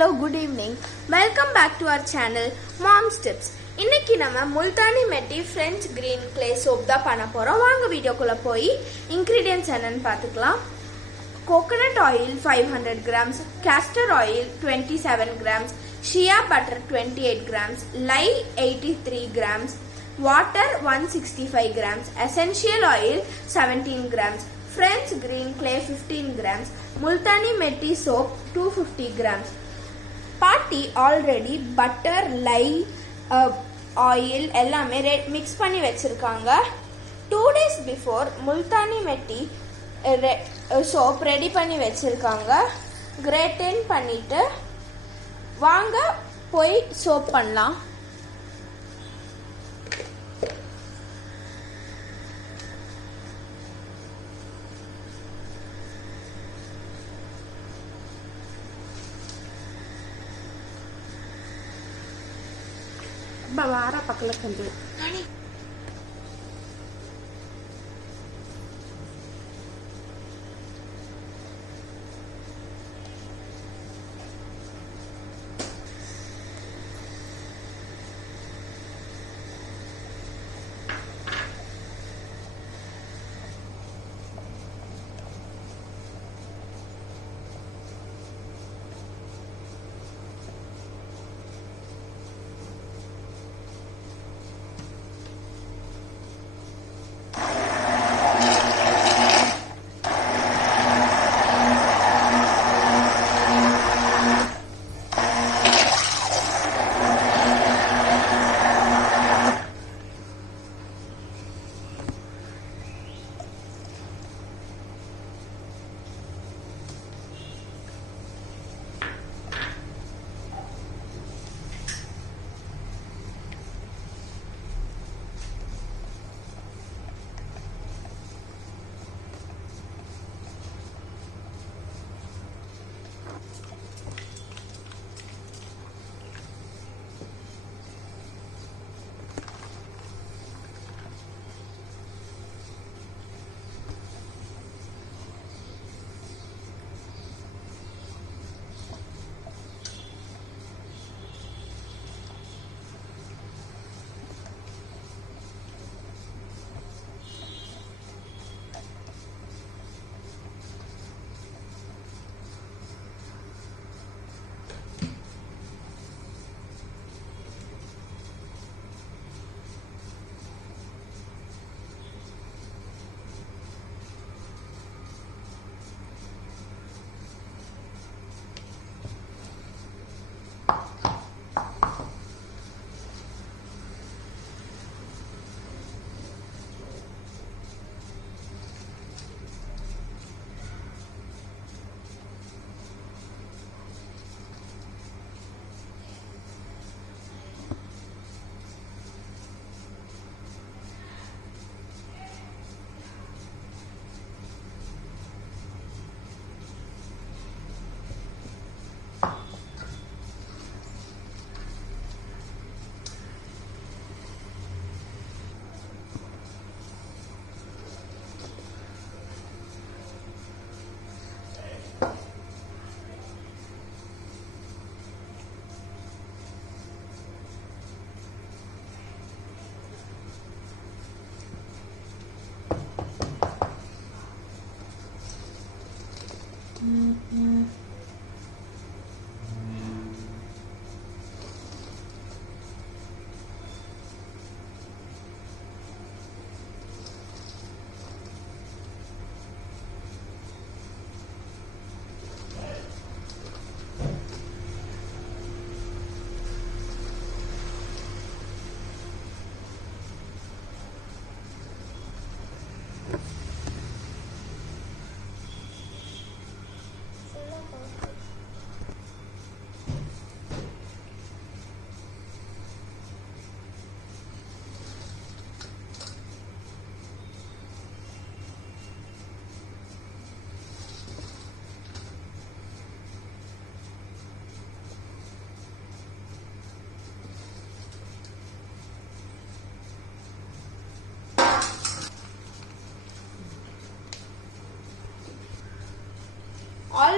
Hello, good evening. Welcome back to our channel Mom's Tips. இன்னைக்கு நம்ம முல்தானி மெட்டி French green clay soap தான் பண்ண போறோம். வாங்க வீடியோக்குள்ள போய் ingredients என்னன்னு பார்த்துக்கலாம். Coconut oil 500 grams, castor oil 27 grams, shea butter 28 grams, lye 83 grams, water 165 grams, essential oil 17 grams, French green clay 15 grams, Multani metti soap 250 grams. பாட்டி ஆல்ரெடி பட்டர் லை ஆயில் எல்லாமே மிக்ஸ் பண்ணி வச்சுருக்காங்க. 2 days பிஃபோர் முல்தானி மெட்டி சோப் ரெடி பண்ணி வச்சுருக்காங்க. கிரேட்டன் பண்ணிவிட்டு வாங்க போய் சோப் பண்ணலாம். Bawa pakai kanju.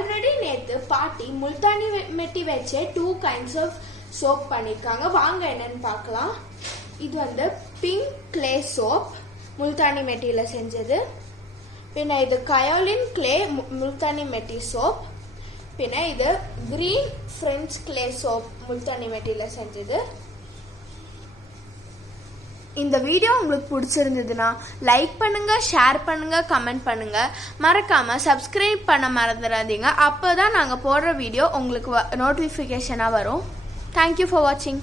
ஆல்ரெடி நேற்று பாட்டி முல்தானி மெட்டி வச்சே 2 kinds ஆஃப் சோப் பண்ணியிருக்காங்க. வாங்க என்னன்னு பார்க்கலாம். இது வந்து பிங்க் கிளே சோப் முல்தானி மெட்டியில் செஞ்சது. பின்ன இது கயோலின் கிளே முல்தானி மெட்டி சோப். பின்ன இது கிரீன் ஃப்ரெஞ்ச் கிளே சோப் முல்தானி மெட்டியில் செஞ்சது. இந்த வீடியோ உங்களுக்கு பிடிச்சிருந்ததுன்னா லைக் பண்ணுங்க, ஷேர் பண்ணுங்க, கமெண்ட் பண்ணுங்க. மறக்காம சப்ஸ்கிரைப் பண்ண மறந்துடாதீங்க. அப்போதான் நாங்கள் போடுற வீடியோ உங்களுக்கு நோட்டிஃபிகேஷனாக வரும். தேங்க்யூ ஃபார் வாட்சிங்.